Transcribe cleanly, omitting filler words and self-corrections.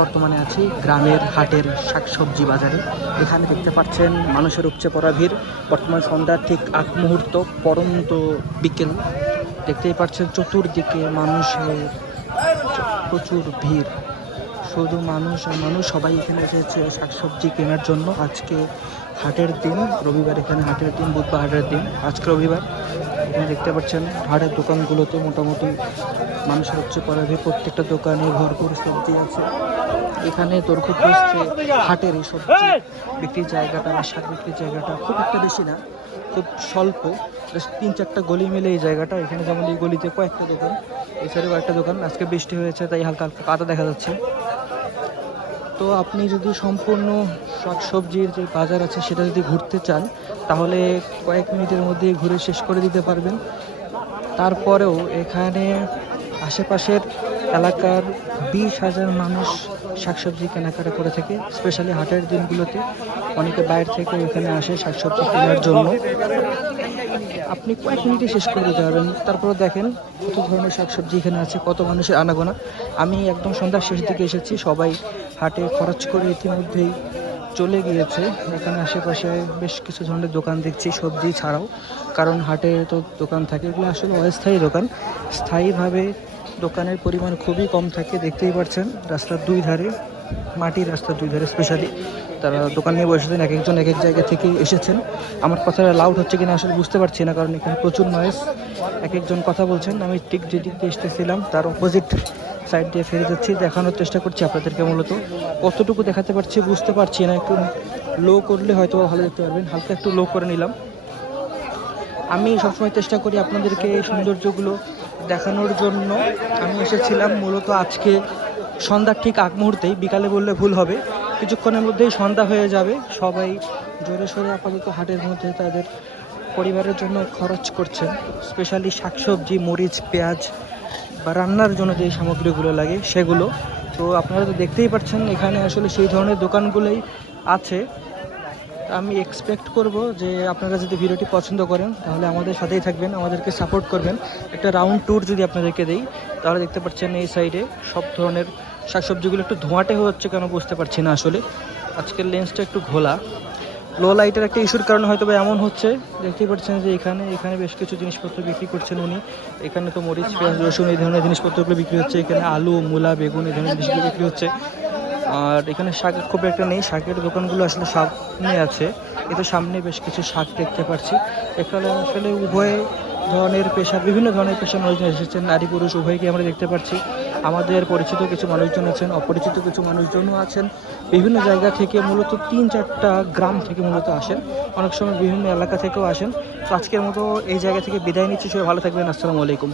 বর্তমানে আছি গ্রামের হাটের শাকসবজি বাজারে। এখানে দেখতে পাচ্ছেন মানুষের উপচে পড়া ভিড়। বর্তমান সন্ধ্যার ঠিক আগ মুহূর্ত, পরন্ত বিকেল। দেখতেই পাচ্ছেন চতুর্দিকে মানুষের প্রচুর ভিড়। শুধু মানুষ আর মানুষ, সবাই এখানে এসেছে শাকসবজি কেনার জন্য। আজকে হাটের দিন, রবিবার এখানে হাটের দিন, বুধবার হাটের দিন, আজকে রবিবার। এখানে দেখতে পাচ্ছেন হাটের দোকানগুলোতে মোটামুটি মানুষের হচ্ছে পড়া ভিড়। প্রত্যেকটা দোকানে ভরপুর সবজি আছে। এখানে দৈর্ঘ্যপ্রস্থে হাটের এই সবজি বিক্রির জায়গাটা বা শাক বিক্রির জায়গাটা খুব একটা বেশি না, খুব স্বল্প, জাস্ট 3-4টা গলি মিলে এই জায়গাটা। এখানে যেমন এই গলিতে কয়েকটা দোকান, এই সাইডে কয়েকটা দোকান। আজকে বৃষ্টি হয়েছে তাই হালকা হালকা কাদা দেখা যাচ্ছে। তো আপনি যদি সম্পূর্ণ শাকসবজির যে বাজার আছে সেটা যদি ঘুরতে চান, তাহলে কয়েক মিনিটের মধ্যেই ঘুরে শেষ করে দিতে পারবেন। তারপরেও এখানে আশেপাশের এলাকার 20,000 মানুষ শাকসবজি কেনাকাটা করে থাকে। স্পেশালি হাটের দিনগুলোতে অনেকে বাইরে থেকে এখানে আসে শাকসবজি কেনার জন্য। আপনি কয়েক মিনিটে শেষ করে দিতে পারবেন। তারপরে দেখেন কত ধরনের শাকসবজি এখানে আছে, কত মানুষের আনাগোনা। আমি একদম সন্ধ্যার শেষ দিকে এসেছি, সবাই হাটে খরচ করে ইতিমধ্যেই চলে গিয়েছে। এখানে আশেপাশে বেশ কিছু ধরনের দোকান দেখছি সবজি ছাড়াও, কারণ হাটে তো দোকান থাকে, এগুলো আসলে অস্থায়ী দোকান। স্থায়ীভাবে দোকানের পরিমাণ খুবই কম থাকে। দেখতেই পাচ্ছেন রাস্তার দুই ধারে, মাটির রাস্তার দুই ধারে স্পেশালি তারা দোকান নিয়ে বসেছেন। এক একজন এক এক জায়গা থেকে এসেছেন। আমার কথাটা লাউড হচ্ছে কিনা আসলে বুঝতে পারছি না, কারণ এখানে প্রচুর নয়েজ। এক একজন কথা বলছেন। আমি ঠিক যেদিক দিয়ে এসেছিলাম তার অপোজিট সাইড দিয়ে ফিরে যাচ্ছি। দেখানোর চেষ্টা করছি আপনাদেরকে, মূলত কতটুকু দেখাতে পারছি বুঝতে পারছি না। একটু লো করলে হয়তো ভালো দেখতে পারবেন। হালকা একটু লো করে নিলাম। আমি সবসময় চেষ্টা করি আপনাদেরকে এই সৌন্দর্যগুলো দেখানোর জন্য। আমি এসেছিলাম মূলত আজকে সন্ধ্যার ঠিক আগ মুহূর্তেই, বিকালে বললে ভুল হবে। কিছুক্ষণের মধ্যেই সন্ধ্যা হয়ে যাবে। সবাই জোরে সোরে আপাতত হাটের মধ্যে তাদের পরিবারের জন্য খরচ করছেন। স্পেশালি শাকসবজি, মরিচ, পেঁয়াজ বা রান্নার জন্য যে সামগ্রীগুলো লাগে সেগুলো। তো আপনারা তো দেখতেই পাচ্ছেন এখানে আসলে সেই ধরনের দোকানগুলোই আছে। আমি এক্সপেক্ট করব যে আপনারা যদি ভিডিওটি পছন্দ করেন তাহলে আমাদের সাথেই থাকবেন, আমাদেরকে সাপোর্ট করবেন। একটা রাউন্ড ট্যুর যদি আপনাদেরকে দেই, তাহলে দেখতে পাচ্ছেন এই সাইডে সব ধরনের শাকসবজিগুলো একটু ধোঁয়াটে হচ্ছে কেন বুঝতে পারছি না আসলে। আজকের লেন্সটা একটু ঘোলা, লো লাইটের একটা ইস্যুর কারণে হয়তো বা এমন হচ্ছে। দেখতেই পাচ্ছেন যে এখানে বেশ কিছু জিনিসপত্র বিক্রি করছেন উনি। এখানে তো মরিচ, পেঁয়াজ, রসুন এই ধরনের জিনিসপত্রগুলো বিক্রি হচ্ছে। এখানে আলু, মূলা, বেগুন এই ধরনের জিনিসগুলো বিক্রি হচ্ছে। আর এখানে শাক খুব একটা নেই, শাকের দোকানগুলো আসলে সামনে আছে। এতে সামনে বেশ কিছু শাক দেখতে পাচ্ছি। এখানে আসলে উভয় ধরনের পেশা, বিভিন্ন ধরনের পেশার মানুষজন এসেছেন, নারী পুরুষ উভয়কে আমরা দেখতে পাচ্ছি। আমাদের পরিচিত কিছু মানুষজন আছেন, অপরিচিত কিছু মানুষজনও আছেন। বিভিন্ন জায়গা থেকে, মূলত 3-4টা গ্রাম থেকে মূলত আসেন, অনেক সময় বিভিন্ন এলাকা থেকেও আসেন। তো আজকের মতো এই জায়গা থেকে বিদায় নিচ্ছি। সবাই ভালো থাকবেন। আসসালামু আলাইকুম।